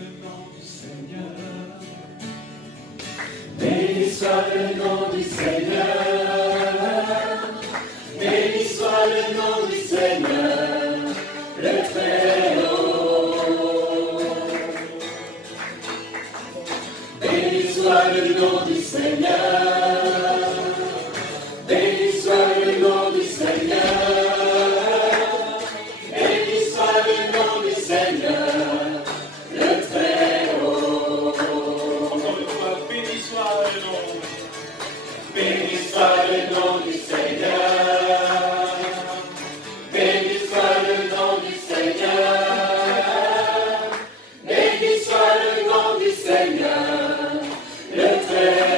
le nom du Seigneur. Béni soit le nom du Seigneur. Béni soit le nom du Seigneur, le Très-Haut. Béni soit le nom du Seigneur. Béni soit le nom du Seigneur. Béni soit le nom du Seigneur, le Très-Haut. Encore une fois, béni soit le nom. Béni soit le nom du Seigneur. Béni soit le nom du Seigneur. Béni soit le nom du Seigneur, le Très-Haut.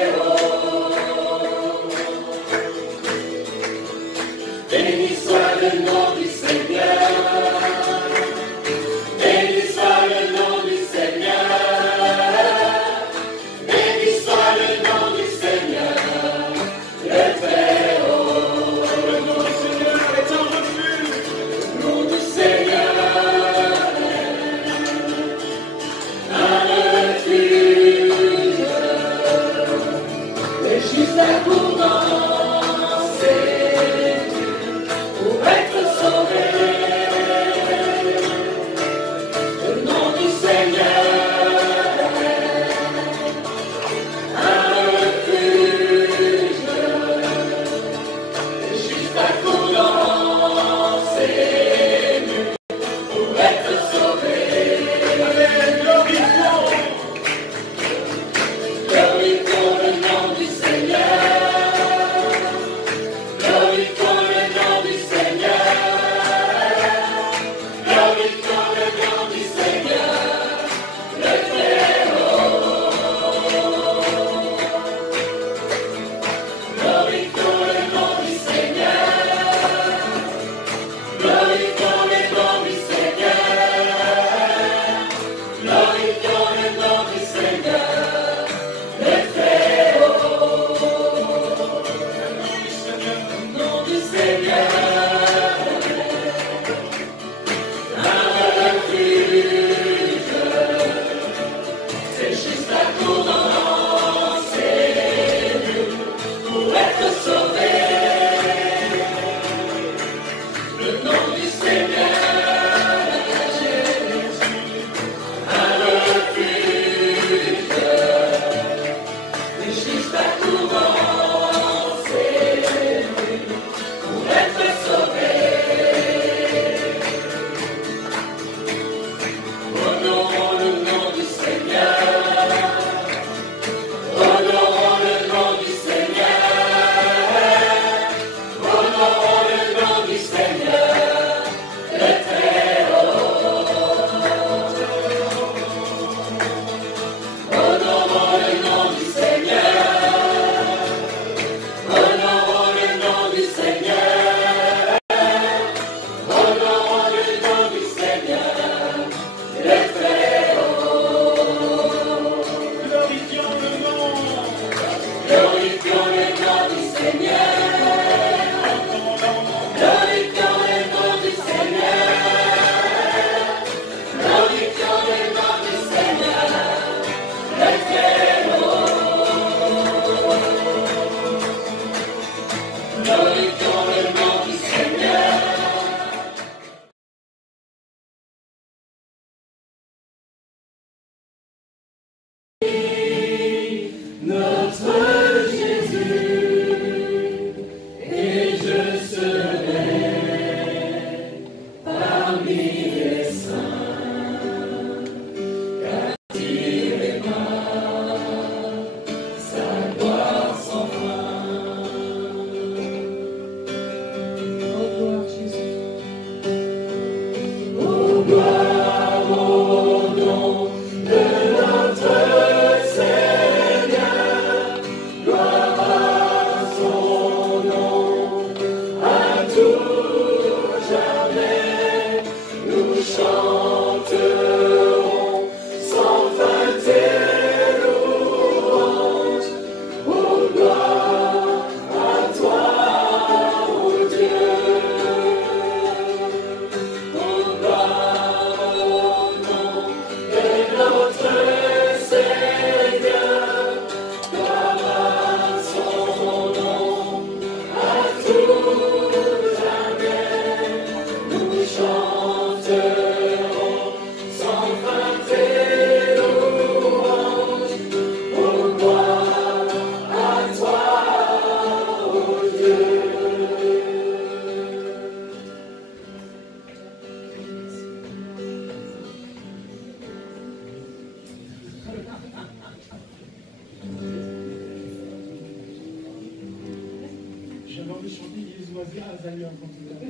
avant de chanter, Yézouazia Azali en continuant.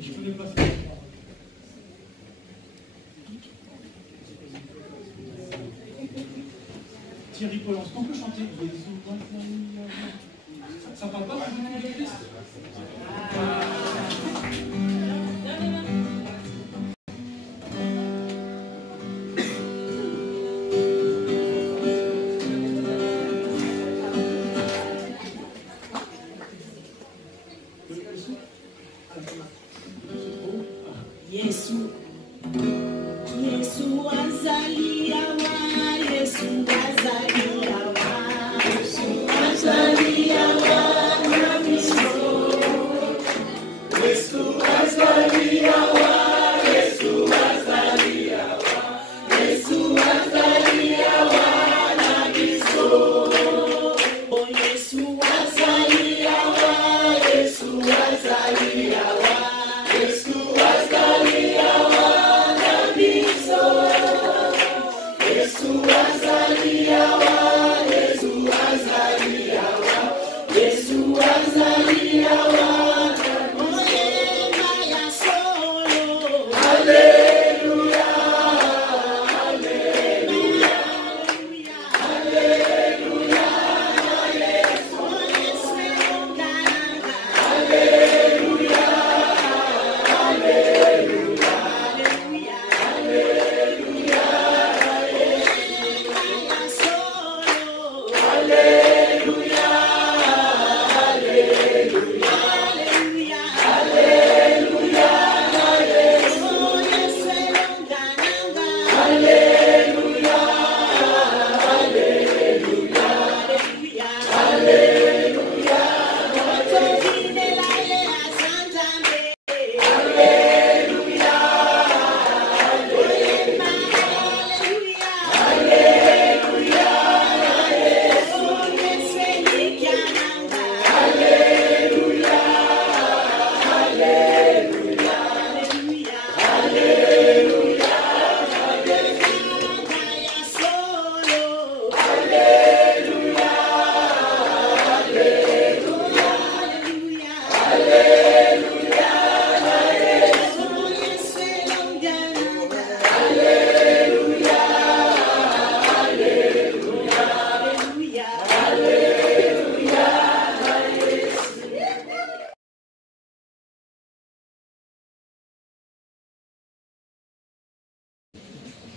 Je connais pas ça. Thierry Paul, est-ce qu'on peut chanter Yézouazia? Ça parle pas de Christ?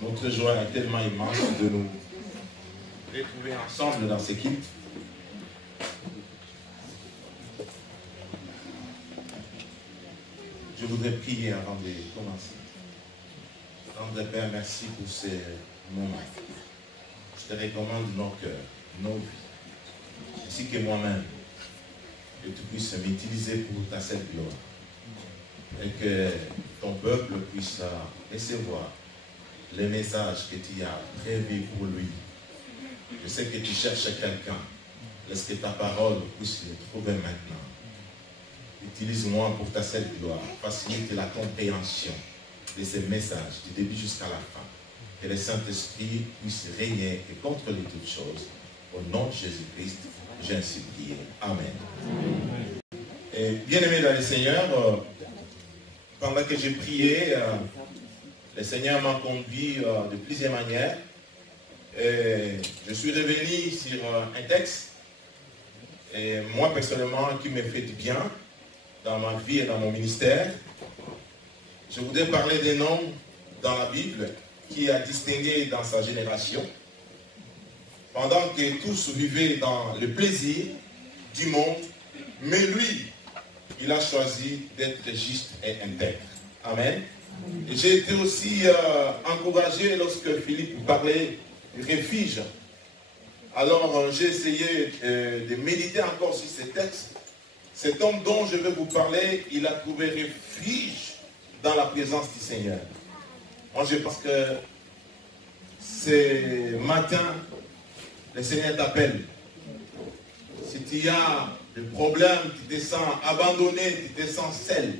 Notre joie est tellement immense de nous retrouver ensemble dans ces cultes. Je voudrais prier avant de commencer. Tendre Père, merci pour ces moments. Je te recommande nos cœurs, nos vies, ainsi que moi-même, que tu puisses m'utiliser pour ta seule gloire. Et que ton peuple puisse recevoir les messages que tu as prévus pour lui. Je sais que tu cherches quelqu'un. Laisse que ta parole puisse le trouver maintenant. Utilise-moi pour ta seule gloire. Facilite la compréhension de ces messages du début jusqu'à la fin. Que le Saint-Esprit puisse régner et contrôler toutes choses. Au nom de Jésus-Christ, j'ai ainsi prié. Amen. Et bien-aimés dans le Seigneur, pendant que j'ai prié, le Seigneur m'a conduit de plusieurs manières. Et je suis revenu sur un texte, et moi personnellement, qui me fait du bien dans ma vie et dans mon ministère. Je voudrais parler d'un homme dans la Bible qui a distingué dans sa génération, pendant que tous vivaient dans le plaisir du monde, mais lui, il a choisi d'être juste et intègre. Amen. J'ai été aussi encouragé lorsque Philippe parlait du refuge. Alors j'ai essayé de méditer encore sur ces textes. Cet homme dont je vais vous parler, il a trouvé refuge dans la présence du Seigneur. Moi je pense que ce matin, le Seigneur t'appelle. Si tu as des problèmes, tu te sens abandonné, tu te sens seul,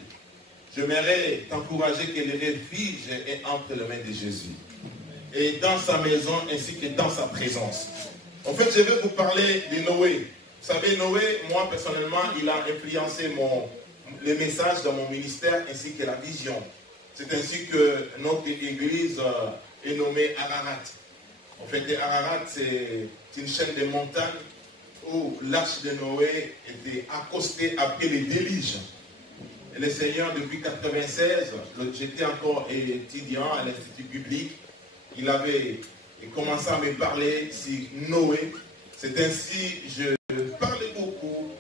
j'aimerais t'encourager que le refuge est entre les mains de Jésus. Et dans sa maison ainsi que dans sa présence. En fait, je vais vous parler de Noé. Vous savez, Noé, moi personnellement, il a influencé les messages dans mon ministère ainsi que la vision. C'est ainsi que notre église est nommée Ararat. En fait, Ararat, c'est une chaîne de montagnes où l'arche de Noé était accostée après les déluges. Et le Seigneur, depuis 1996, j'étais encore étudiant à l'Institut biblique, il avait commencé à me parler sur Noé. C'est ainsi que je parlais beaucoup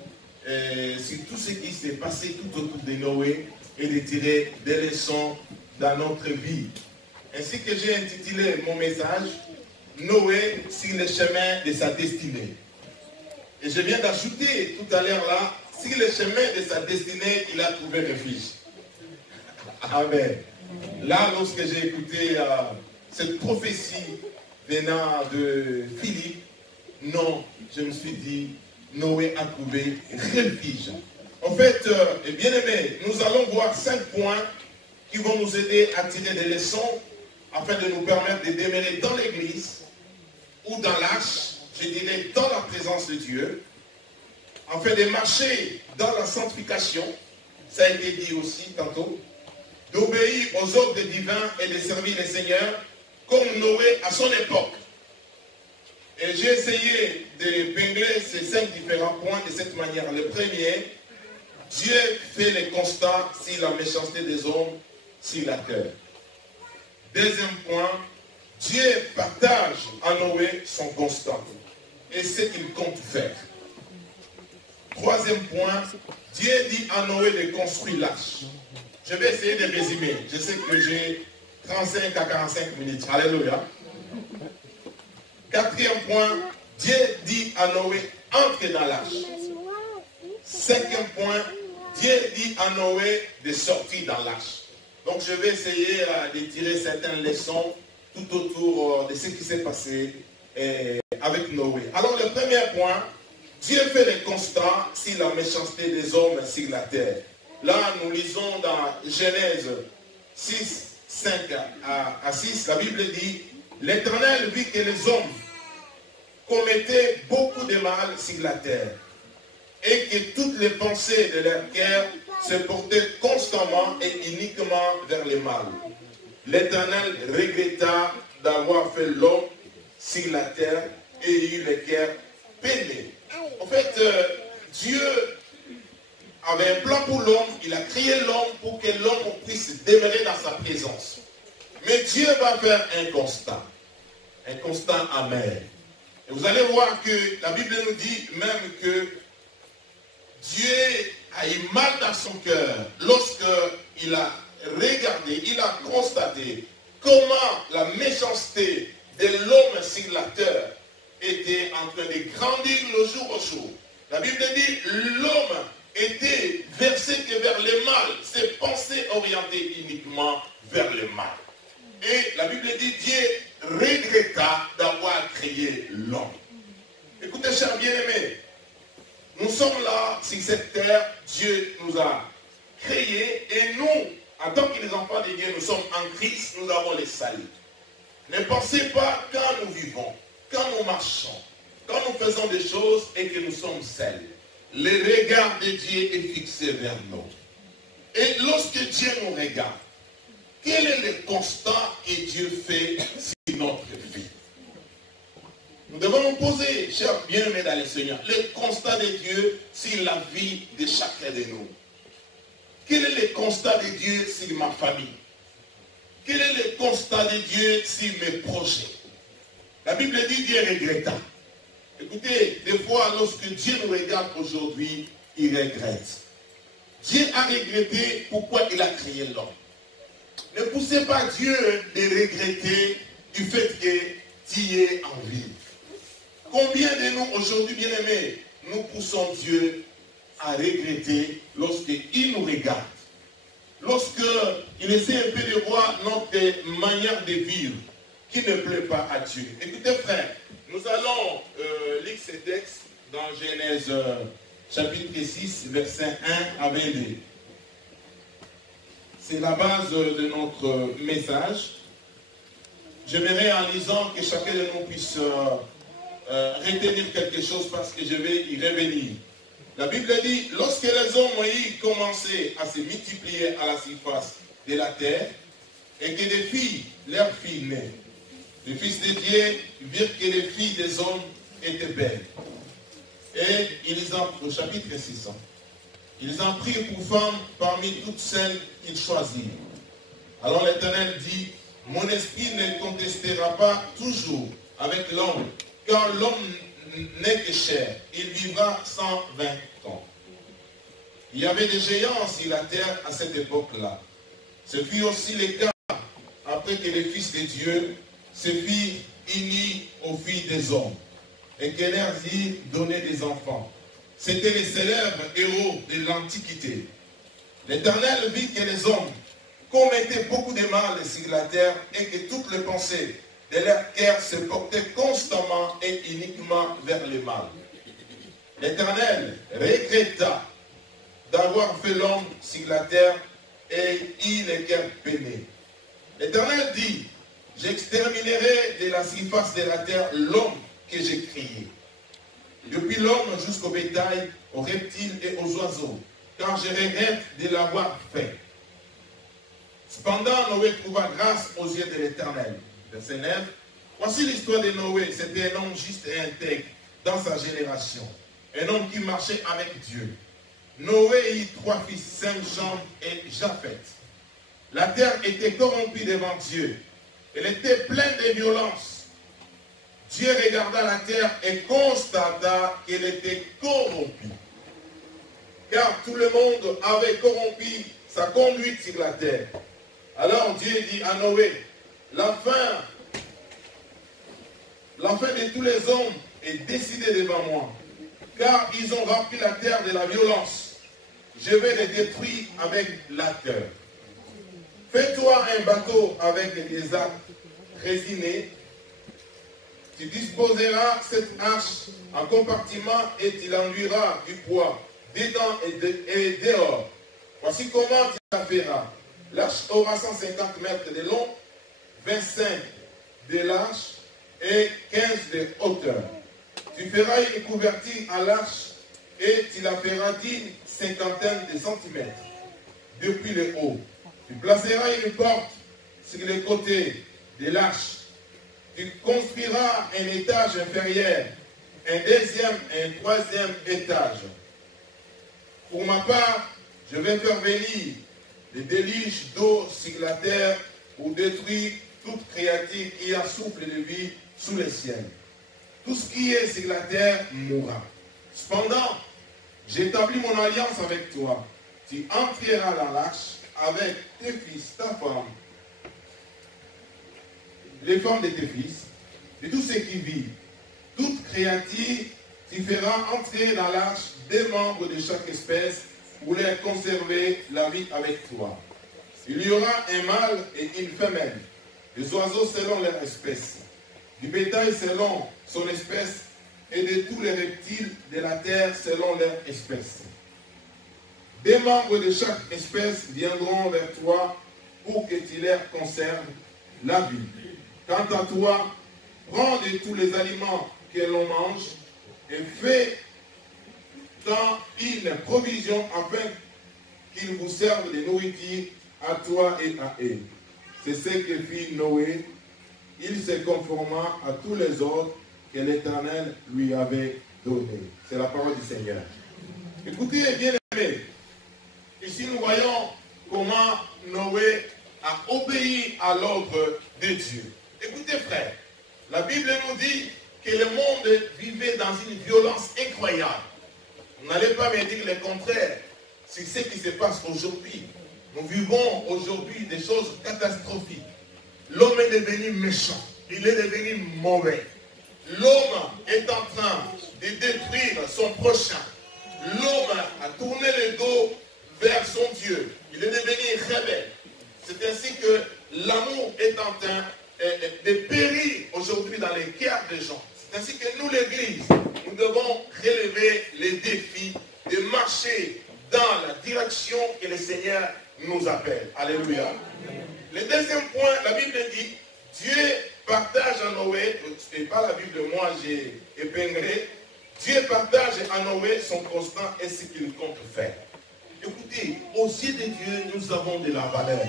sur tout ce qui s'est passé tout autour de Noé et de tirer des leçons dans notre vie. Ainsi que j'ai intitulé mon message, Noé sur le chemin de sa destinée. Et je viens d'ajouter tout à l'heure là, sur le chemin de sa destinée, il a trouvé refuge. Amen. Là, lorsque j'ai écouté cette prophétie venant de Philippe, non, je me suis dit, Noé a trouvé refuge. En fait, bien aimé, nous allons voir 5 points qui vont nous aider à tirer des leçons afin de nous permettre de demeurer dans l'église ou dans l'arche, je dirais dans la présence de Dieu, afin de marcher dans la sanctification, ça a été dit aussi tantôt, d'obéir aux ordres divins et de servir le Seigneur comme Noé à son époque. Et j'ai essayé de pingler ces 5 différents points de cette manière. Le premier, Dieu fait les constats sur la méchanceté des hommes sur la terre. Deuxième point, Dieu partage à Noé son constat et ce qu'il compte faire. Troisième point, Dieu dit à Noé de construire l'arche. Je vais essayer de résumer. Je sais que j'ai 35 à 45 minutes. Alléluia. Quatrième point, Dieu dit à Noé, entre dans l'arche. Cinquième point, Dieu dit à Noé de sortir dans l'arche. Donc je vais essayer de tirer certaines leçons tout autour de ce qui s'est passé avec Noé. Alors le premier point, Dieu fait le constat sur la méchanceté des hommes sur la terre. Là, nous lisons dans Genèse 6, 5 à 6, la Bible dit, l'Éternel vit que les hommes commettaient beaucoup de mal sur la terre et que toutes les pensées de leur cœur se portaient constamment et uniquement vers le mal. L'Éternel regretta d'avoir fait l'homme sur la terre et eut le cœur peiné. En fait, Dieu avait un plan pour l'homme, il a créé l'homme pour que l'homme puisse demeurer dans sa présence. Mais Dieu va faire un constat amer. Et vous allez voir que la Bible nous dit même que Dieu a eu mal dans son cœur lorsqu'il a regardé, il a constaté comment la méchanceté de l'homme sur la terre était en train de grandir le jour au jour. La Bible dit l'homme était versé que vers le mal, ses pensées orientées uniquement vers le mal. Et la Bible dit Dieu regretta d'avoir créé l'homme. Écoutez, chers bien-aimés, nous sommes là sur cette terre, Dieu nous a créés et nous, en tant que les enfants de Dieu, nous sommes en Christ, nous avons les saluts. Ne pensez pas quand nous vivons, quand nous marchons, quand nous faisons des choses et que nous sommes seuls. Le regard de Dieu est fixé vers nous. Et lorsque Dieu nous regarde, quel est le constat que Dieu fait sur notre vie? Nous devons nous poser, chers bien-aimés dans le Seigneur, le constat de Dieu sur la vie de chacun de nous. Quel est le constat de Dieu sur ma famille? Quel est le constat de Dieu sur mes projets? La Bible dit Dieu regretta. Écoutez, des fois, lorsque Dieu nous regarde aujourd'hui, il regrette. Dieu a regretté pourquoi il a créé l'homme. Ne poussez pas Dieu de regretter du fait que tu es en vie. Combien de nous aujourd'hui, bien-aimés, nous poussons Dieu à regretter lorsqu'il nous regarde? Lorsqu'il essaie un peu de voir notre manière de vivre qui ne plaît pas à Dieu. Écoutez, frère, nous allons lire ce texte dans Genèse chapitre 6, verset 1 à 22. C'est la base de notre message. J'aimerais en lisant que chacun de nous puisse retenir quelque chose parce que je vais y revenir. La Bible dit, lorsque les hommes ont commencé à se multiplier à la surface de la terre, et que des filles, leurs filles naissent, les fils de Dieu virent que les filles des hommes étaient belles. Et ils en, au chapitre 600, ils en prirent pour femmes parmi toutes celles qu'ils choisirent. Alors l'Éternel dit, mon esprit ne contestera pas toujours avec l'homme, car l'homme n'est que chair, il vivra 120 ans. Il y avait des géants sur la terre à cette époque-là. Ce fut aussi le cas après que les fils de Dieu se firent unis aux filles des hommes et que leur y donnaient des enfants. C'étaient les célèbres héros de l'Antiquité. L'Éternel vit que les hommes commettaient beaucoup de mal sur la terre et que toutes les pensées de leur cœur se portaient constamment et uniquement vers le mal. L'Éternel regretta d'avoir fait l'homme sur la terre et il est cœur peiné. L'Éternel dit, j'exterminerai de la surface de la terre l'homme que j'ai créé. Depuis l'homme jusqu'au bétail, aux reptiles et aux oiseaux, car je regrette de l'avoir fait. Cependant, Noé trouva grâce aux yeux de l'Éternel. Verset 9. Voici l'histoire de Noé. C'était un homme juste et intègre dans sa génération. Un homme qui marchait avec Dieu. Noé eut 3 fils, Sem, Cham et Japheth. La terre était corrompue devant Dieu. Elle était pleine de violence. Dieu regarda la terre et constata qu'elle était corrompue. Car tout le monde avait corrompu sa conduite sur la terre. Alors Dieu dit à Noé, la fin de tous les hommes est décidée devant moi. Car ils ont rempli la terre de la violence. Je vais les détruire avec la terre. Fais-toi un bateau avec des arcs résinés. Tu disposeras cette arche en compartiment et tu l'enduiras du poids dedans et dehors. Voici comment tu la feras. L'arche aura 150 mètres de long, 25 de large et 15 de hauteur. Tu feras une couverture à l'arche et tu la feras d'une cinquantaine de centimètres depuis le haut. Tu placeras une porte sur le côté de l'arche. Tu construiras un étage inférieur, un deuxième et un troisième étage. Pour ma part, je vais faire venir des déluges d'eau sur la terre pour détruire toute créature qui a souffle de vie sous le ciel. Tout ce qui est sur la terre mourra. Cependant, j'établis mon alliance avec toi. Tu entreras dans l'arche avec tes fils, ta femme, les femmes de tes fils, de tous ceux qui vivent. Toute créature, tu feras entrer dans l'arche des membres de chaque espèce pour les conserver la vie avec toi. Il y aura un mâle et une femelle, des oiseaux selon leur espèce, du bétail selon son espèce et de tous les reptiles de la terre selon leur espèce. Des membres de chaque espèce viendront vers toi pour que tu leur conserves la vie. Quant à toi, prends de tous les aliments que l'on mange et fais-en une provision afin qu'ils vous servent de nourriture à toi et à eux. C'est ce que fit Noé. Il se conforma à tous les ordres que l'Éternel lui avait donnés. C'est la parole du Seigneur. Écoutez, bien aimés, ici nous voyons comment Noé a obéi à l'ordre de Dieu. Écoutez frère, la Bible nous dit que le monde vivait dans une violence incroyable. Vous n'allez pas me dire le contraire. C'est ce qui se passe aujourd'hui. Nous vivons aujourd'hui des choses catastrophiques. L'homme est devenu méchant. Il est devenu mauvais. L'homme est en train de détruire son prochain. L'homme a tourné le dos vers son Dieu. Il est devenu rebelle. C'est ainsi que l'amour est en train de périr aujourd'hui dans les cœurs des gens. C'est ainsi que nous, l'Église, nous devons relever les défis de marcher dans la direction que le Seigneur nous appelle. Alléluia. Le deuxième point, la Bible dit, Dieu partage à Noé, ce n'est pas la Bible, moi j'ai épinglé, Dieu partage à Noé son constant et ce qu'il compte faire. Écoutez, aux yeux de Dieu, nous avons de la valeur.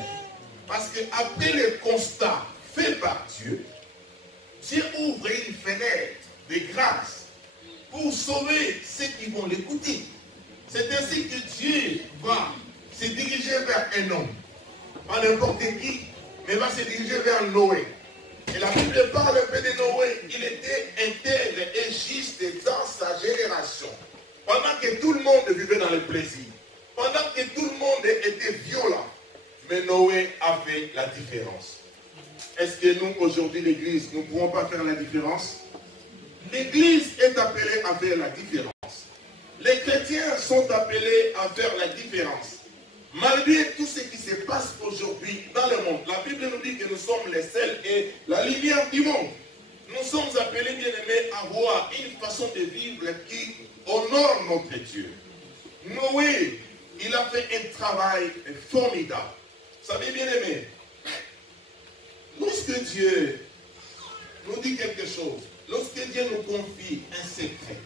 Parce qu'après le constat fait par Dieu, Dieu ouvre une fenêtre de grâce pour sauver ceux qui vont l'écouter. C'est ainsi que Dieu va se diriger vers un homme. Pas n'importe qui, mais va se diriger vers Noé. Et la Bible parle un peu de Noé. Il était intègre et juste dans sa génération. Pendant que tout le monde vivait dans le plaisir. Pendant que tout le monde était violent. Mais Noé a fait la différence. Est-ce que nous, aujourd'hui, l'Église, nous ne pouvons pas faire la différence? L'Église est appelée à faire la différence. Les chrétiens sont appelés à faire la différence. Malgré tout ce qui se passe aujourd'hui dans le monde, la Bible nous dit que nous sommes les sels et la lumière du monde. Nous sommes appelés, bien-aimés, à avoir une façon de vivre qui honore notre Dieu. Noé, il a fait un travail formidable. Vous savez, bien-aimés, lorsque Dieu nous dit quelque chose, lorsque Dieu nous confie un secret,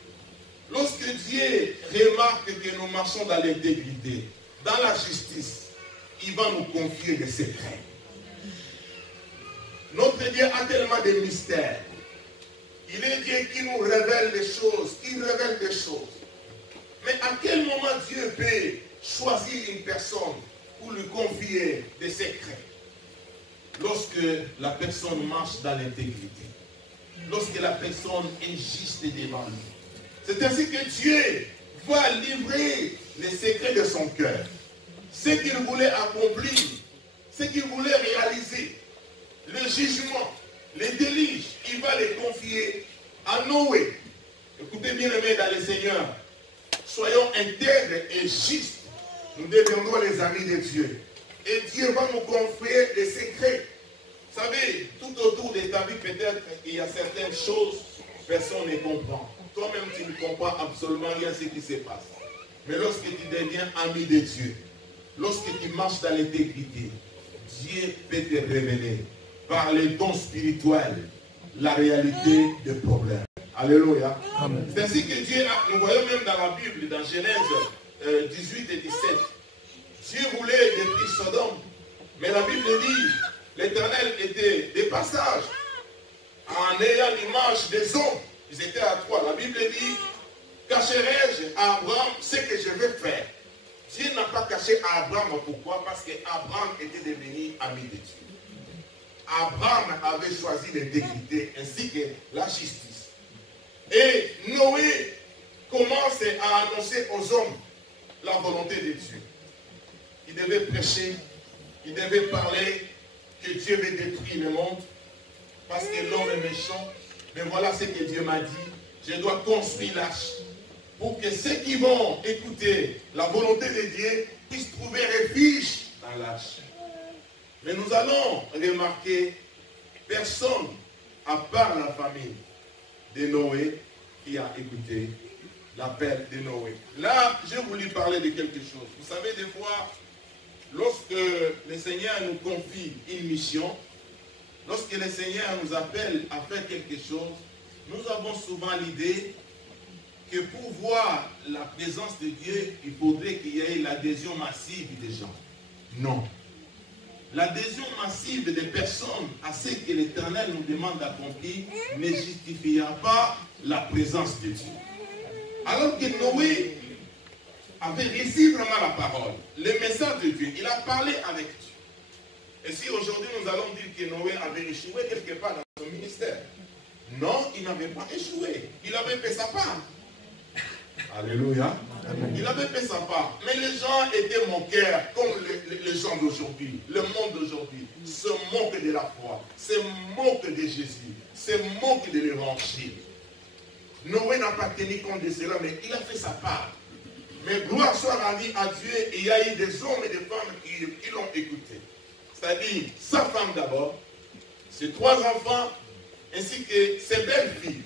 lorsque Dieu remarque que nous marchons dans l'intégrité, dans la justice, il va nous confier des secrets. Notre Dieu a tellement de mystères. Il est Dieu qui nous révèle des choses, qui révèle des choses. Mais à quel moment Dieu peut choisir une personne pour lui confier des secrets? Lorsque la personne marche dans l'intégrité. Lorsque la personne est juste devant lui. C'est ainsi que Dieu va livrer les secrets de son cœur. Ce qu'il voulait accomplir, ce qu'il voulait réaliser, le jugement, les délices, il va les confier à Noé. Écoutez bien aimés dans le Seigneur, soyons intègres et justes. Nous deviendrons les amis de Dieu. Et Dieu va nous confier des secrets. Vous savez, tout autour de ta vie, peut-être, il y a certaines choses, personne ne comprend. Toi-même, tu ne comprends absolument rien à ce qui se passe. Mais lorsque tu deviens ami de Dieu, lorsque tu marches dans l'intégrité, Dieu peut te révéler par les dons spirituels la réalité des problèmes. Alléluia. C'est ainsi que Dieu a, nous voyons même dans la Bible, dans Genèse 18 et 17, Dieu voulait détruire Sodome, mais la Bible dit, l'Éternel était de passage, en ayant l'image des hommes. Ils étaient à trois. La Bible dit, cacherai-je à Abraham ce que je vais faire? Dieu n'a pas caché à Abraham. Pourquoi? Parce qu'Abraham était devenu ami de Dieu. Abraham avait choisi l'intégrité ainsi que la justice. Et Noé commence à annoncer aux hommes la volonté de Dieu. Il devait prêcher, il devait parler que Dieu veut détruire le monde parce que l'homme est méchant. Mais voilà ce que Dieu m'a dit. Je dois construire l'arche pour que ceux qui vont écouter la volonté de Dieu puissent trouver refuge dans l'arche. Mais nous allons remarquer personne, à part la famille de Noé, qui a écouté l'appel de Noé. Là, je voulais parler de quelque chose. Vous savez, des fois, lorsque le Seigneur nous confie une mission, lorsque le Seigneur nous appelle à faire quelque chose, nous avons souvent l'idée que pour voir la présence de Dieu, il faudrait qu'il y ait l'adhésion massive des gens. Non. L'adhésion massive des personnes à ce que l'Éternel nous demande d'accomplir ne justifiera pas la présence de Dieu. Alors que Noé avait reçu vraiment la parole, le message de Dieu, il a parlé avec Dieu. Et si aujourd'hui nous allons dire que Noé avait échoué quelque part dans son ministère, non, il n'avait pas échoué. Il avait fait sa part. Alléluia. Amen. Il avait fait sa part. Mais les gens étaient moqueurs comme les gens d'aujourd'hui. Le monde d'aujourd'hui se moque de la foi, se moque de Jésus, se moque de l'évangile. Noé n'a pas tenu compte de cela, mais il a fait sa part. Mais gloire soit rendue à Dieu, il y a eu des hommes et des femmes qui l'ont écouté. C'est-à-dire sa femme d'abord, ses 3 enfants, ainsi que ses belles filles.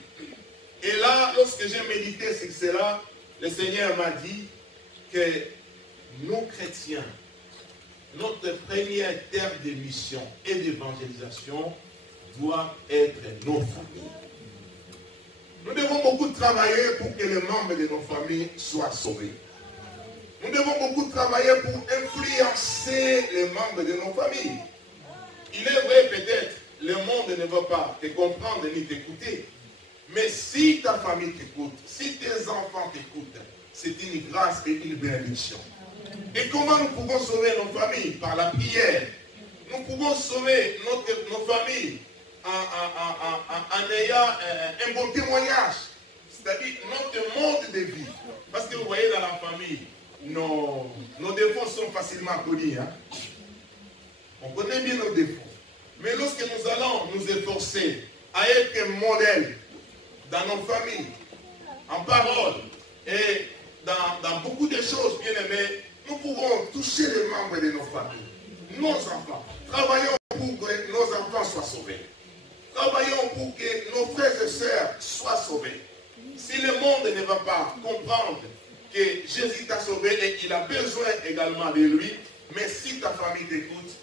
Et là, lorsque j'ai médité sur cela, le Seigneur m'a dit que nous chrétiens, notre première terre de mission et d'évangélisation doivent être nos familles. Nous devons beaucoup travailler pour que les membres de nos familles soient sauvés. Nous devons beaucoup travailler pour influencer les membres de nos familles. Il est vrai peut-être, le monde ne veut pas te comprendre ni t'écouter. Mais si ta famille t'écoute, si tes enfants t'écoutent, c'est une grâce et une bénédiction. Et comment nous pouvons sauver nos familles? Par la prière. Nous pouvons sauver nos familles en ayant un bon témoignage. C'est-à-dire notre mode de vie. Parce que vous voyez dans la famille, nos défauts sont facilement connus. Hein? On connaît bien nos défauts. Mais lorsque nous allons nous efforcer à être un modèle dans nos familles, en parole et dans beaucoup de choses, bien aimés, nous pouvons toucher les membres de nos familles, nos enfants. Travaillons pour que nos enfants soient sauvés. Travaillons pour que nos frères et sœurs soient sauvés. Si le monde ne va pas comprendre que Jésus t'a sauvé et il a besoin également de lui, mais si ta famille t'écoute,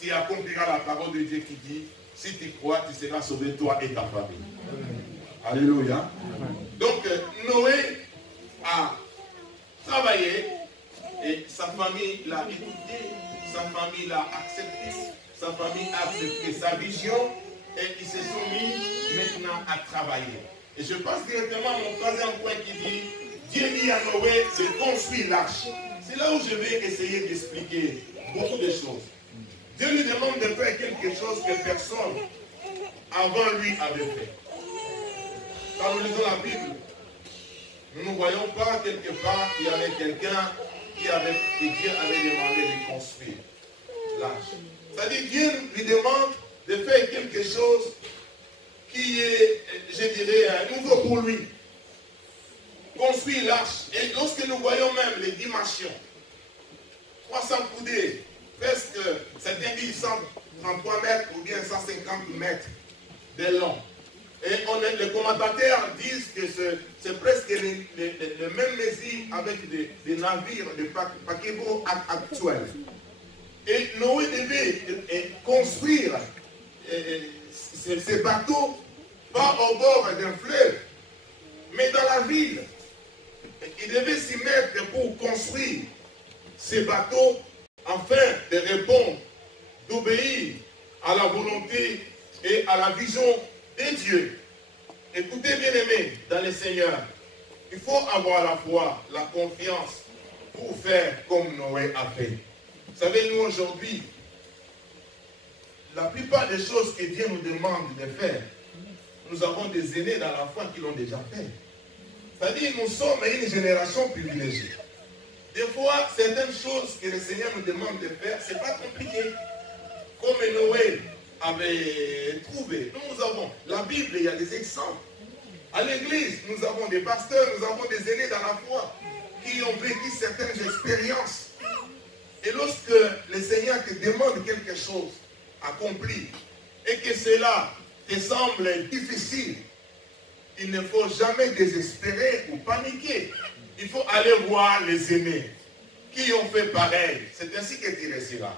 tu accompliras la parole de Dieu qui dit, si tu crois, tu seras sauvé toi et ta famille. Alléluia. Donc Noé a travaillé et sa famille l'a écouté, sa famille l'a accepté, sa famille a accepté sa vision et ils se sont mis maintenant à travailler. Et je passe directement à mon troisième point qui dit, Dieu dit à Noé de construire l'arche. C'est là où je vais essayer d'expliquer beaucoup de choses. Dieu lui demande de faire quelque chose que personne avant lui avait fait. Quand nous lisons la Bible, nous ne voyons pas quelque part qu'il y avait quelqu'un que Dieu avait demandé de construire l'arche. C'est-à-dire Dieu lui demande de faire quelque chose qui est, je dirais, nouveau pour lui. Construire l'arche. Et lorsque nous voyons même les dimensions, 300 coudées, presque, certains disent 133 mètres ou bien 150 mètres de long. Et les commentateurs disent que c'est presque le même mesure avec des navires de paquebot actuels. Et Noé devait construire ces bateaux, pas au bord d'un fleuve, mais dans la ville. Il devait s'y mettre pour construire ces bateaux afin de répondre, d'obéir à la volonté et à la vision de Dieu. Écoutez bien aimés dans le Seigneur, il faut avoir la foi, la confiance pour faire comme Noé a fait. Vous savez, nous aujourd'hui, la plupart des choses que Dieu nous demande de faire, nous avons des aînés dans la foi qui l'ont déjà fait. C'est-à-dire nous sommes une génération privilégiée. Des fois, certaines choses que le Seigneur nous demande de faire, ce n'est pas compliqué. Comme Noé avait trouvé. Nous avons la Bible, il y a des exemples. À l'église, nous avons des pasteurs, nous avons des aînés dans la foi qui ont vécu certaines expériences. Et lorsque le Seigneur te demande quelque chose accompli et que cela te semble difficile, il ne faut jamais désespérer ou paniquer. Il faut aller voir les aînés qui ont fait pareil. C'est ainsi que tu réussiras.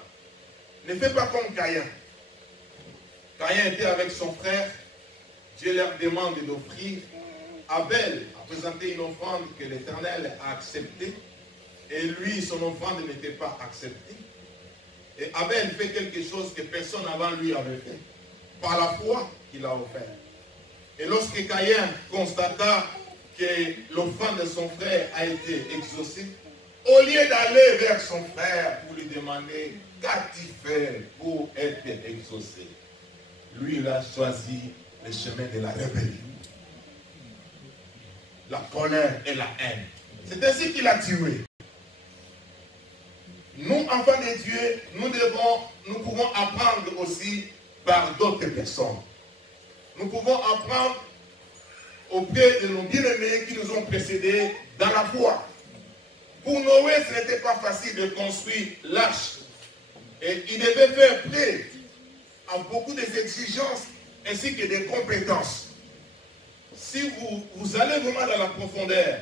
Ne fais pas comme Caïn. Caïn était avec son frère. Dieu leur demande d'offrir. Abel a présenté une offrande que l'Éternel a acceptée. Et lui, son offrande n'était pas acceptée. Et Abel fait quelque chose que personne avant lui avait fait. Par la foi qu'il a offert. Et lorsque Caïn constata que l'offrande de son frère a été exaucée, au lieu d'aller vers son frère pour lui demander qu'as-tu fait pour être exaucé, lui il a choisi le chemin de la rébellion, la colère et la haine. C'est ainsi qu'il a tué. Nous, enfants de Dieu, nous pouvons apprendre aussi par d'autres personnes. Nous pouvons apprendre auprès de nos bien-aimés qui nous ont précédés dans la foi. Pour Noé, ce n'était pas facile de construire l'arche. Et il devait faire preuve à beaucoup d'exigences ainsi que des compétences. Si vous allez vraiment dans la profondeur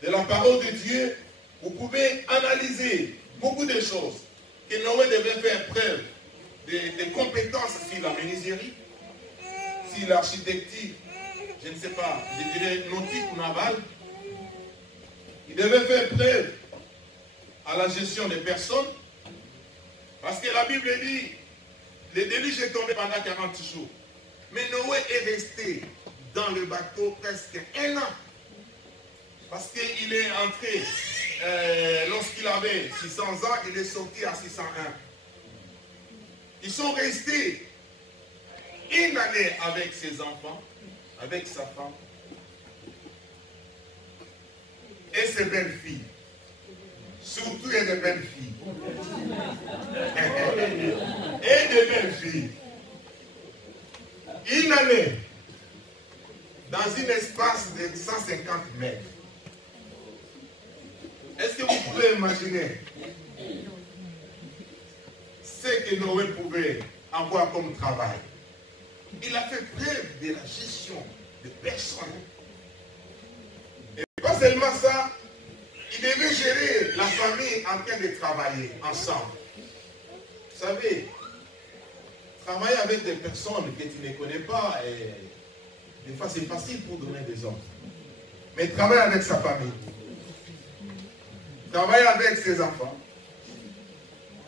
de la parole de Dieu, vous pouvez analyser beaucoup de choses. Que Noé devait faire preuve de compétences sur la menuiserie. aussi l'architecture, je ne sais pas, je dirais nautique ou navale. Il devait faire preuve à la gestion des personnes, parce que la Bible dit, le déluge est tombé pendant 40 jours. Mais Noé est resté dans le bateau presque 1 an. Parce qu'il est entré, lorsqu'il avait 600 ans, il est sorti à 601. Ils sont restés 1 année avec ses enfants, avec sa femme et ses belles-filles. Surtout et de belles filles. Et de belles filles. 1 année dans un espace de 150 mètres. Est-ce que vous pouvez imaginer ce que Noé pouvait avoir comme travail? Il a fait preuve de la gestion de personnes. Et pas seulement ça, il devait gérer la famille en train de travailler ensemble. Vous savez, travailler avec des personnes que tu ne connais pas, des fois c'est facile pour donner des ordres. Mais travailler avec sa famille, travailler avec ses enfants,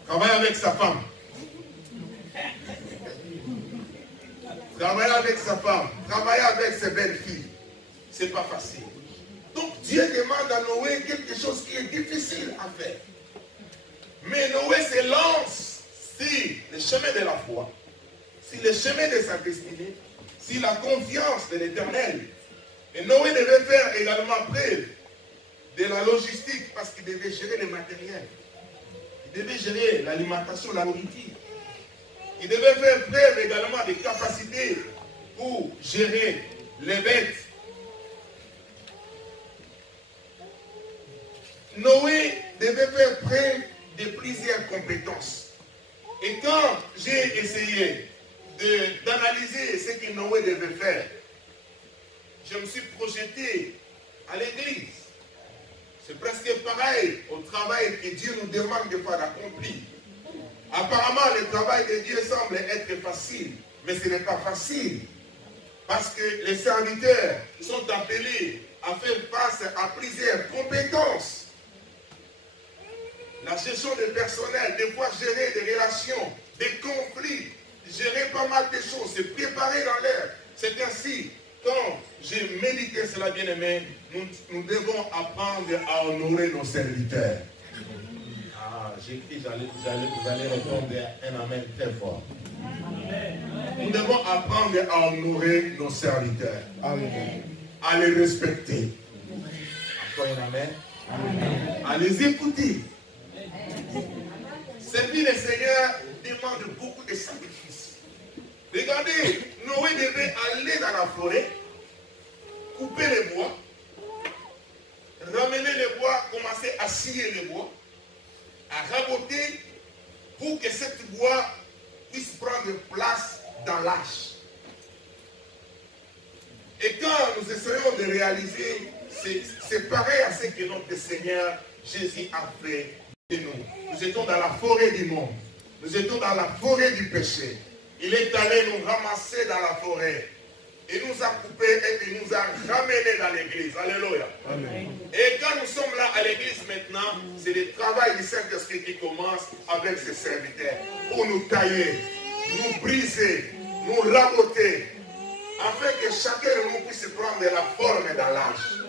travailler avec sa femme, travailler avec sa femme, travailler avec ses belles filles, c'est pas facile. Donc Dieu demande à Noé quelque chose qui est difficile à faire. Mais Noé se lance sur le chemin de la foi, sur le chemin de sa destinée, sur la confiance de l'Éternel. Et Noé devait faire également preuve de la logistique parce qu'il devait gérer le matériel. Il devait gérer l'alimentation, la nourriture. Il devait faire preuve également de capacités pour gérer les bêtes. Noé devait faire preuve de plusieurs compétences. Et quand j'ai essayé d'analyser ce que Noé devait faire, je me suis projeté à l'église. C'est presque pareil au travail que Dieu nous demande de faire accomplir. Apparemment, le travail de Dieu semble être facile, mais ce n'est pas facile. Parce que les serviteurs sont appelés à faire face à plusieurs compétences. La gestion du personnel, des fois gérer des relations, des conflits, gérer pas mal de choses, se préparer dans l'air. C'est ainsi, quand j'ai médité cela, bien aimé, nous devons apprendre à honorer nos serviteurs. Ah, j'ai écrit, vous allez répondre un amen très fort. Nous devons apprendre à honorer nos serviteurs. Amen. À les respecter. Encore un amen. Amen. À les écouter. Servir le Seigneur demande beaucoup de sacrifices. Regardez, Noé devait aller dans la forêt, couper les bois, ramener les bois, commencer à scier les bois, à raboter pour que cette bois puisse prendre place dans l'âge. Et quand nous essayons de réaliser, c'est pareil à ce que notre Seigneur Jésus a fait de nous. Nous étions dans la forêt du monde. Nous étions dans la forêt du péché. Il est allé nous ramasser dans la forêt. Il nous a coupés et il nous a ramenés dans l'église. Alléluia. Amen. Et quand nous sommes là à l'église maintenant, c'est le travail du Saint-Esprit qui commence avec ses serviteurs pour nous tailler, nous briser, nous raboter, afin que chacun de nous puisse prendre la forme dans l'âge.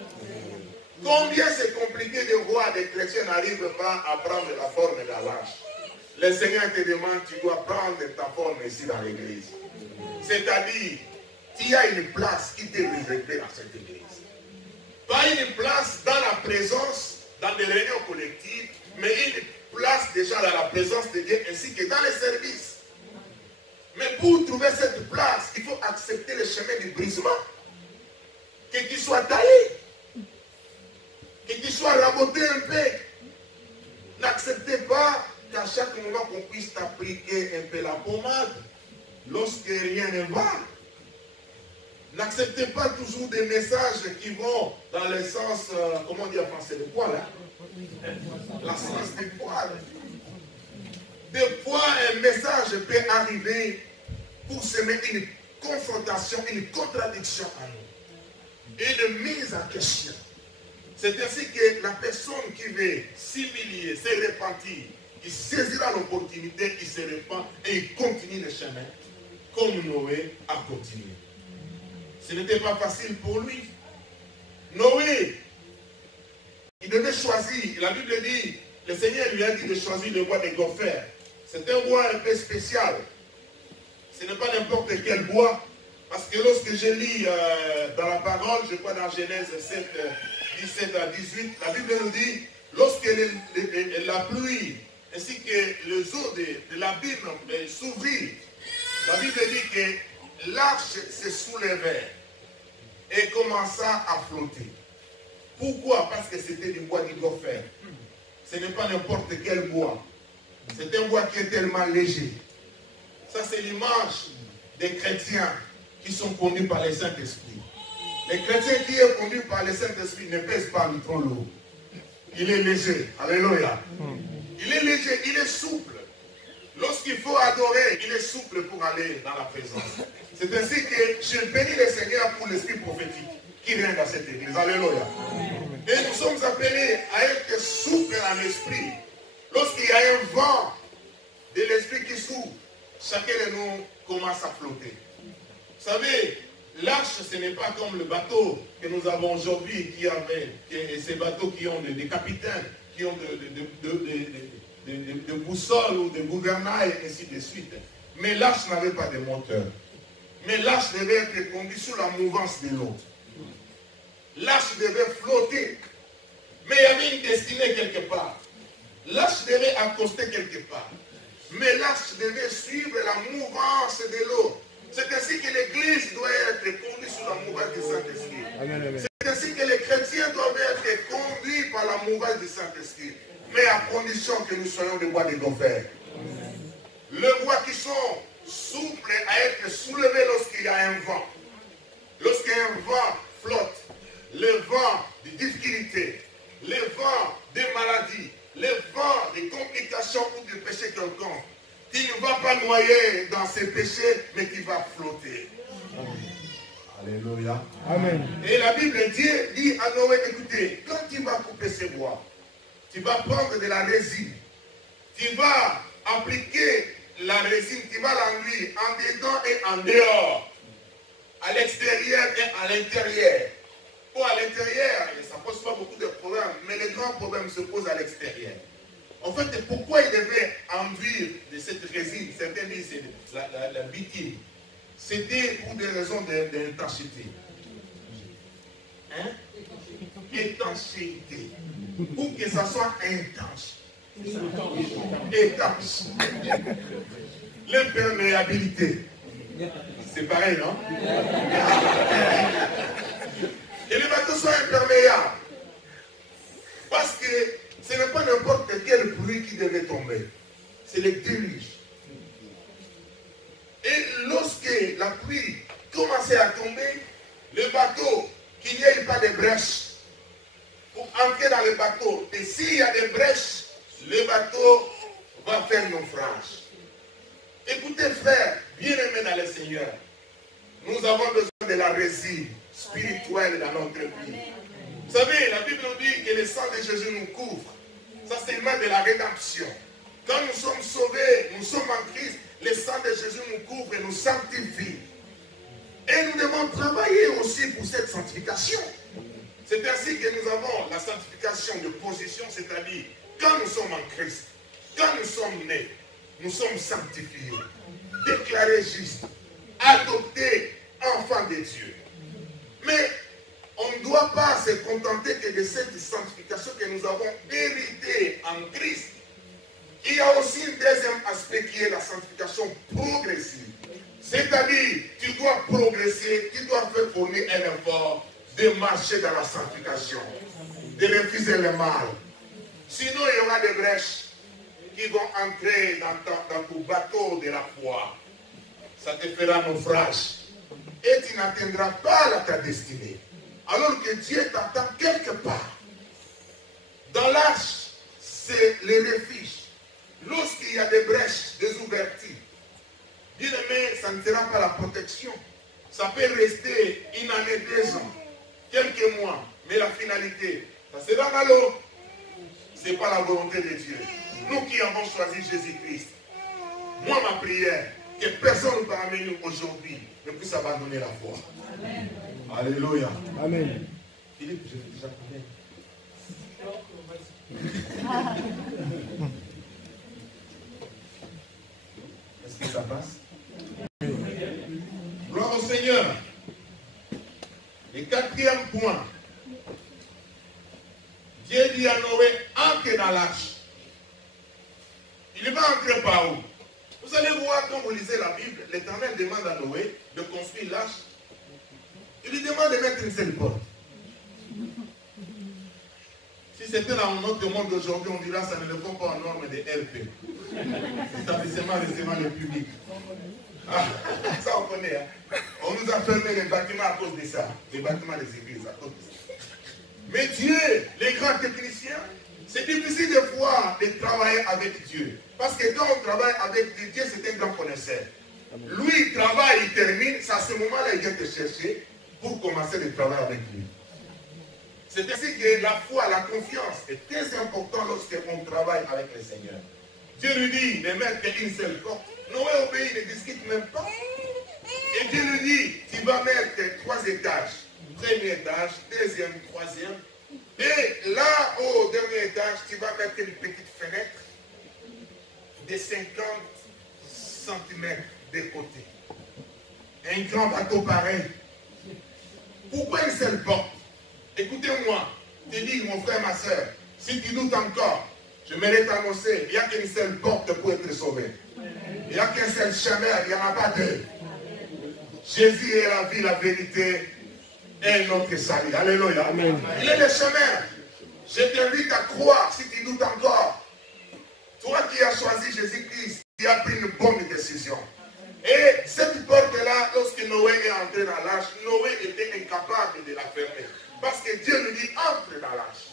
Combien c'est compliqué de voir des chrétiens n'arrivent pas à prendre la forme dans l'âge. Le Seigneur te demande, tu dois prendre ta forme ici dans l'église. C'est-à-dire, il y a une place qui t'est réservée dans cette église. Pas une place dans la présence, dans des réunions collectives, mais une place déjà dans la présence de Dieu ainsi que dans les services. Mais pour trouver cette place, il faut accepter le chemin du brisement. Que tu sois taillé, que tu sois raboté un peu. N'acceptez pas qu'à chaque moment qu'on puisse t'appliquer un peu la pommade lorsque rien ne va. N'acceptez pas toujours des messages qui vont dans le sens, comment dire en français, le poil, hein? La sens du poil. Des fois, un message peut arriver pour semer une confrontation, une contradiction à nous. Une mise en question. C'est ainsi que la personne qui veut s'humilier, se repentir, il saisira l'opportunité, il se repent et il continue le chemin comme Noé a continué. Ce n'était pas facile pour lui. Noé, il devait choisir. La Bible dit, le Seigneur lui a dit de choisir le bois des gophers. C'est un bois un peu spécial. Ce n'est pas n'importe quel bois. Parce que lorsque je lis dans la parole, je crois dans Genèse 7, 17 à 18, la Bible nous dit, lorsque la pluie ainsi que les eaux de l'abîme s'ouvrirent, la Bible dit que l'arche se soulevait et commença à flotter. Pourquoi? Parce que c'était du bois du gopher. Ce n'est pas n'importe quel bois. C'est un bois qui est tellement léger. Ça, c'est l'image des chrétiens qui sont conduits par le Saint-Esprit. Les chrétiens qui sont conduits par le Saint-Esprit ne pèsent pas le trop lourd. Il est léger. Alléluia. Il est léger, il est souple. Lorsqu'il faut adorer, il est souple pour aller dans la présence. C'est ainsi que je bénis le Seigneur pour l'esprit prophétique qui règne dans cette église. Alléluia. Et nous sommes appelés à être souples en esprit. Lorsqu'il y a un vent de l'esprit qui s'ouvre, chacun de nous commence à flotter. Vous savez, l'arche, ce n'est pas comme le bateau que nous avons aujourd'hui, ces bateaux qui ont des capitaines, qui ont de boussoles ou de gouvernails, et ainsi de suite. Mais l'arche n'avait pas de moteur. Mais l'arche devait être conduite sous la mouvance de l'eau. L'arche devait flotter. Mais il y avait une destinée quelque part. L'arche devait accoster quelque part. Mais l'arche devait suivre la mouvance de l'eau. C'est ainsi que l'Église doit être conduite sous la mouvance du Saint-Esprit. C'est ainsi que les chrétiens doivent être conduits par la mouvance du Saint-Esprit. Mais à condition que nous soyons des bois de gopher. Le bois qui sont souples à être soulevés lorsqu'il y a un vent. Lorsqu'un vent flotte, le vent de difficulté, le vent des maladies, le vent des complications ou de péché quelconque, tu ne vas pas noyer dans ces péchés, mais tu vas flotter. Alléluia. Amen. Et la Bible dit à Noé, écoutez, quand tu vas couper ces bois, tu vas prendre de la résine, tu vas appliquer la résine, tu vas l'enduire en dedans et en dehors, à l'extérieur et à l'intérieur. Pour à l'intérieur, ça ne pose pas beaucoup de problèmes, mais les grands problèmes se posent à l'extérieur. En fait, pourquoi il devait enduire de cette résine? Certains disent c'est la bitume. C'était pour des raisons d'intensité. Hein? Étanchéité. Pour que ça soit intense. Étanche. L'imperméabilité. C'est pareil, non? Et le bateau soit imperméable. Parce que ce n'est pas n'importe quelle pluie qui devait tomber. C'est le déluge. Et lorsque la pluie commençait à tomber, le bateau, qu'il n'y ait pas de brèches, pour entrer dans le bateau. Et s'il y a des brèches, le bateau va faire naufrage. Écoutez, frères, bien-aimés dans le Seigneur, nous avons besoin de la résine spirituelle dans notre vie. Vous savez, la Bible nous dit que le sang de Jésus nous couvre. Ça, c'est le mal de la rédemption. Quand nous sommes sauvés, nous sommes en Christ, le sang de Jésus nous couvre et nous sanctifie. Et nous devons travailler aussi pour cette sanctification. C'est ainsi que nous avons la sanctification de position, c'est-à-dire quand nous sommes en Christ, quand nous sommes nés, nous sommes sanctifiés, déclarés justes, adoptés enfants de Dieu. Mais on ne doit pas se contenter que de cette sanctification que nous avons héritée en Christ. Il y a aussi un deuxième aspect qui est la sanctification progressive. C'est-à-dire, tu dois progresser, tu dois faire fournir un effort de marcher dans la sanctification, de refuser le mal. Sinon, il y aura des brèches qui vont entrer dans ton bateau de la foi. Ça te fera naufrage. Et tu n'atteindras pas ta destinée. Alors que Dieu t'attend quelque part. Dans l'arche, c'est le refuge. Lorsqu'il y a des brèches, des ouvertures, Bien aimé, ça ne sera pas la protection. Ça peut rester une année, 2 ans, quelques mois. Mais la finalité, ça sera dans l'eau. Ce n'est pas la volonté de Dieu. Nous qui avons choisi Jésus-Christ, moi ma prière, que personne parmi nous aujourd'hui ne puisse abandonner la foi. Amen. Alléluia. Amen. Philippe, je vais déjà parler. Est-ce que ça passe? Gloire au Seigneur. Et 4e point. Dieu dit à Noé, entre dans l'arche. Il va entrer par où? Vous allez voir quand vous lisez la Bible, l'Éternel demande à Noé de construire l'arche. Il lui demande de mettre une seule porte. Si c'était dans notre monde d'aujourd'hui, on dira ça ne le faut pas en norme de RP. Établissement recevant le public. Ah, ça on connaît. Hein? On nous a fermé les bâtiments à cause de ça. Les bâtiments des églises à cause de ça. Mais Dieu, les grands techniciens, c'est difficile de voir, de travailler avec Dieu. Parce que quand on travaille avec Dieu, Dieu c'est un grand connaisseur. Lui, il travaille, il termine, c'est à ce moment-là il vient te chercher pour commencer le travail avec lui. C'est ainsi que la foi, la confiance est très importante lorsqu'on travaille avec le Seigneur. Dieu lui dit de mettre une seule porte. Noé obéit, ne discute même pas. Et Dieu lui dit, tu vas mettre 3 étages. Premier étage, 2e, 3e. Et là, au dernier étage, tu vas mettre une petite fenêtre de 50 cm de côté. Un grand bateau pareil. Pourquoi une seule porte? Écoutez-moi, je dis mon frère, ma soeur, si tu doutes encore, je m'aimerais t'annoncer, il n'y a qu'une seule porte pour être sauvé. Il n'y a qu'un seul chemin, il n'y en a pas deux. Jésus est la vie, la vérité et notre salut. Alléluia. Amen. Il est le chemin. Je t'invite à croire si tu doutes encore. Toi qui as choisi Jésus-Christ, tu as pris une bonne décision. Et cette porte-là, lorsque Noé est entré dans l'arche, Noé était incapable de la fermer. Parce que Dieu lui dit, entre dans l'arche.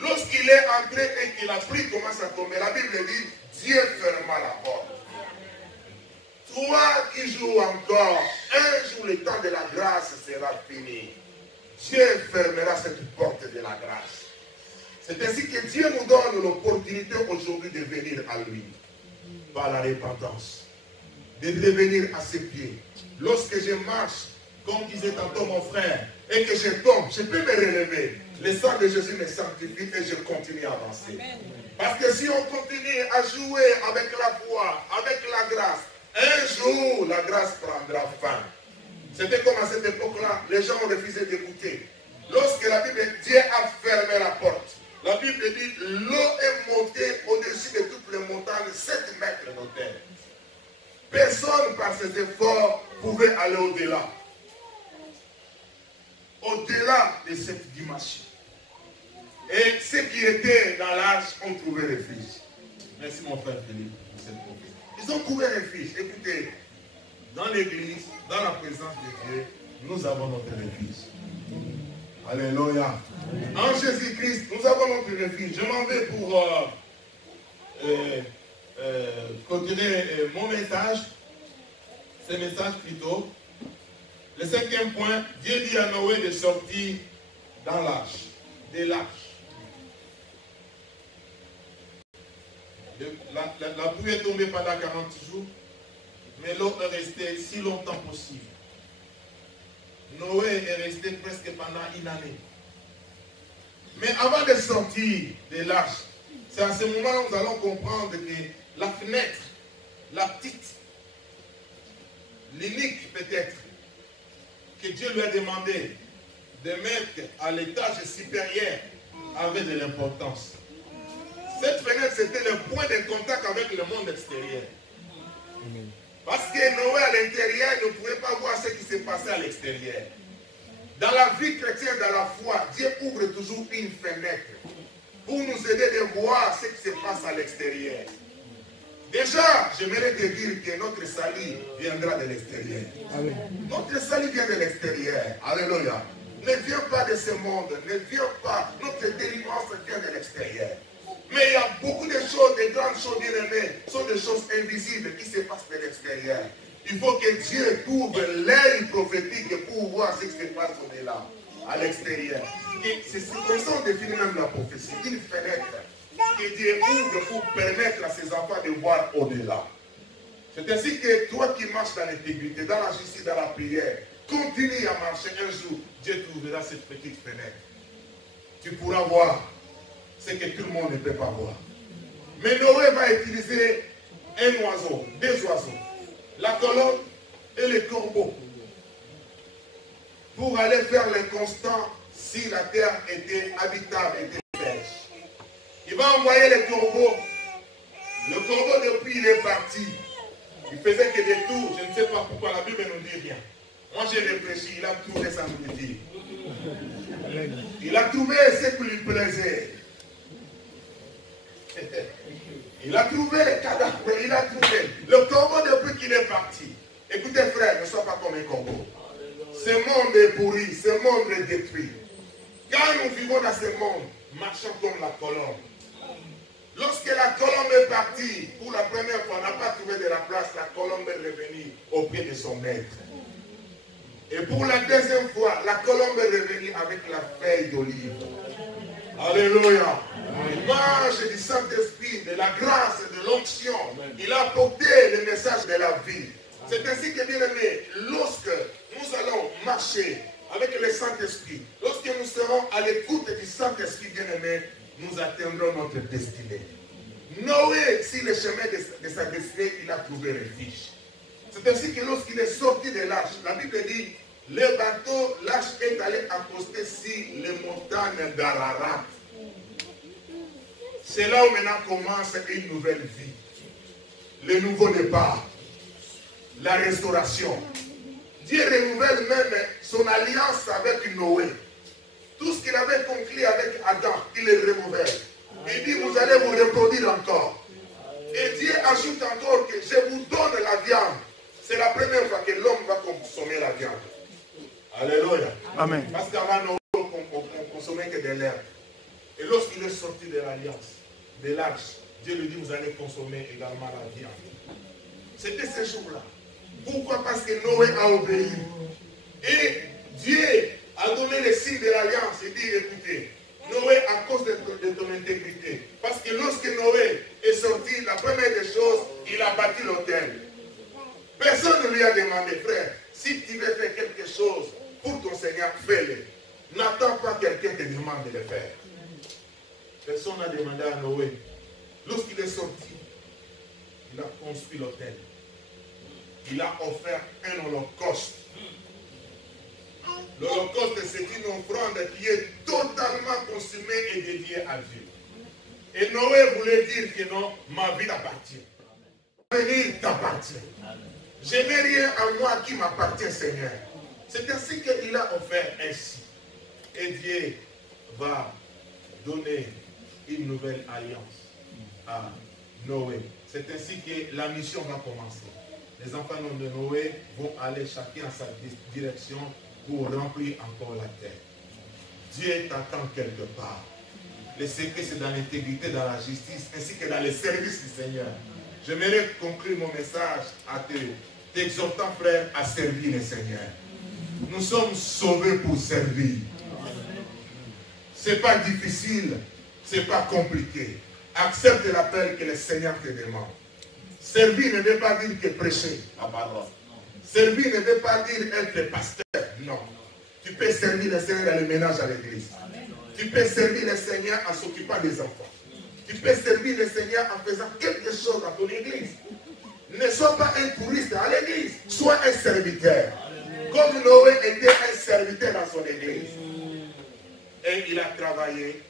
Lorsqu'il est entré et que la pluie commence à tomber, la Bible dit, Dieu ferma la porte. Toi qui joues encore, un jour le temps de la grâce sera fini. Dieu fermera cette porte de la grâce. C'est ainsi que Dieu nous donne l'opportunité aujourd'hui de venir à lui. Par la repentance. De revenir à ses pieds. Lorsque je marche, comme disait tantôt mon frère, et que je tombe, je peux me relever. Le sang de Jésus me sanctifie et je continue à avancer. Parce que si on continue à jouer avec la foi, avec la grâce, un jour la grâce prendra fin. C'était comme à cette époque-là, les gens ont refusé d'écouter. Lorsque la Bible dit Dieu a fermé la porte, la Bible dit l'eau est montée au-dessus de toutes les montagnes, 7 mètres de terre. Personne par ses efforts pouvait aller au-delà. Au-delà de cette dimension. Et ceux qui étaient dans l'arche ont trouvé refuge. Merci mon frère Philippe pour cette prophétie. Ils ont trouvé refuge. Écoutez, dans l'église, dans la présence de Dieu, nous avons notre refuge. Alléluia. En Jésus-Christ, nous avons notre refuge. Je m'en vais pour continuer mon message. Ce message plutôt. Le 5e point, Dieu dit à Noé de sortir dans l'arche, de l'arche. La pluie est tombée pendant 40 jours, mais l'eau est restée si longtemps possible. Noé est resté presque pendant une année. Mais avant de sortir de l'arche, c'est à ce moment-là que nous allons comprendre que la fenêtre, la petite, l'unique peut-être, que Dieu lui a demandé de mettre à l'étage supérieur avait de l'importance. Cette fenêtre, c'était le point de contact avec le monde extérieur. Parce que Noé à l'intérieur ne pouvait pas voir ce qui s'est passé à l'extérieur. Dans la vie chrétienne, dans la foi, Dieu ouvre toujours une fenêtre pour nous aider de voir ce qui se passe à l'extérieur. Déjà, j'aimerais te dire que notre salut viendra de l'extérieur. Notre salut vient de l'extérieur. Alléluia. Ne vient pas de ce monde, ne vient pas. Notre délivrance vient de l'extérieur. Mais il y a beaucoup de choses, de grandes choses bien aimées, sont des choses invisibles qui se passent de l'extérieur. Il faut que Dieu couvre l'œil prophétique pour voir ce qui se passe au-delà, à l'extérieur. Et c'est comme ça qu'on définit même la prophétie. Une fenêtre que Dieu ouvre pour permettre à ses enfants de voir au-delà. C'est ainsi que toi qui marches dans l'intégrité, dans la justice, dans la prière, continue à marcher. Un jour, Dieu t'ouvrira cette petite fenêtre. Tu pourras voir ce que tout le monde ne peut pas voir. Mais Noé va utiliser un oiseau, deux oiseaux, la colombe et le corbeau, pour aller faire le constat si la terre était habitable, était sèche. Il va envoyer le corbeau. Le corbeau, depuis il est parti, il faisait que des tours. Je ne sais pas pourquoi la Bible ne nous dit rien. Moi j'ai réfléchi, il a trouvé sa nourriture. Il a trouvé ce qui lui plaisait. Il a trouvé les cadavres, il a trouvé. Le corbeau depuis qu'il est parti. Écoutez frère, ne sois pas comme un corbeau. Ce monde est pourri, ce monde est détruit. Quand nous vivons dans ce monde, marchons comme la colombe. Lorsque la colombe est partie, pour la première fois, n'a pas trouvé de la place, la colombe est revenue au pied de son maître. Et pour la deuxième fois, la colombe est revenue avec la feuille d'olive. Alléluia. L'image du Saint-Esprit, de la grâce, de l'onction, il a apporté le message de la vie. C'est ainsi que, bien aimé, lorsque nous allons marcher avec le Saint-Esprit, lorsque nous serons à l'écoute du Saint-Esprit, bien aimé, nous atteindrons notre destinée. Noé, sur le chemin de sa destinée, il a trouvé refuge. C'est ainsi que lorsqu'il est sorti de l'arche, la Bible dit, le bateau, l'arche est allé accoster sur les montagnes d'Ararat. C'est là où maintenant commence une nouvelle vie. Le nouveau départ. La restauration. Dieu renouvelle même son alliance avec Noé. Tout ce qu'il avait conclu avec Adam, il le renouvelle. Il dit, vous allez vous reproduire encore. Et Dieu ajoute encore que je vous donne la viande. C'est la première fois que l'homme va consommer la viande. Alléluia. Amen. Parce qu'avant, Noé, on consommait que de l'herbe. Et lorsqu'il est sorti de l'alliance, de l'arche, Dieu lui dit, vous allez consommer également la viande. C'était ce jour-là. Pourquoi? Parce que Noé a obéi. Et Dieu a donné le signe de l'alliance. Il dit, écoutez, Noé, à cause de ton intégrité, parce que lorsque Noé est sorti, la première des choses, il a bâti l'autel. Personne ne lui a demandé, frère, si tu veux faire quelque chose pour ton Seigneur, fais-le. N'attends pas quelqu'un te demande de le faire. Personne n'a demandé à Noé. Lorsqu'il est sorti, il a construit l'autel. Il a offert un holocauste. L'holocauste, c'est une offrande qui est totalement consumée et dédiée à Dieu. Et Noé voulait dire que non, ma vie t'appartient. Ma vie t'appartient. Je n'ai rien à moi qui m'appartient, Seigneur. C'est ainsi qu'il a offert ainsi. Et Dieu va donner une nouvelle alliance à Noé. C'est ainsi que la mission va commencer. Les enfants de Noé vont aller chacun à sa direction pour remplir encore la terre. Dieu t'attend quelque part. Le secret, c'est dans l'intégrité, dans la justice, ainsi que dans le service du Seigneur. J'aimerais conclure mon message à t'exhortant, frère, à servir le Seigneur. Nous sommes sauvés pour servir. Ce n'est pas difficile, ce n'est pas compliqué. Accepte l'appel que le Seigneur te demande. Servir ne veut pas dire que prêcher la parole. Servir ne veut pas dire être pasteur. Non. Tu peux servir le Seigneur dans le ménage à l'église. Tu peux servir le Seigneur en s'occupant des enfants. Tu peux servir le Seigneur en faisant quelque chose dans ton église. Ne sois pas un touriste à l'église. Sois un serviteur. Comme Noé était un serviteur dans son église. Et il a travaillé.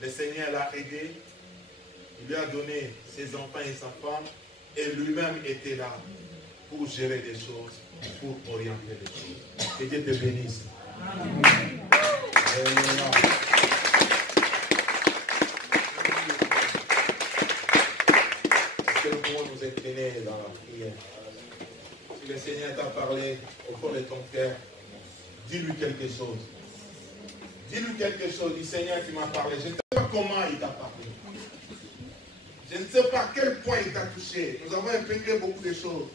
Le Seigneur l'a aidé. Il lui a donné ses enfants et sa femme. Et lui-même était là pour gérer des choses, pour orienter les choses. Que Dieu te bénisse. Amen. Est-ce que nous pouvons nous incliner dans la prière? Si le Seigneur t'a parlé au fond de ton cœur, dis-lui quelque chose. Dis-lui quelque chose. Dis, Seigneur, tu m'as parlé. Je ne sais pas comment il t'a parlé. Je ne sais pas à quel point il t'a touché. Nous avons intégré beaucoup de choses.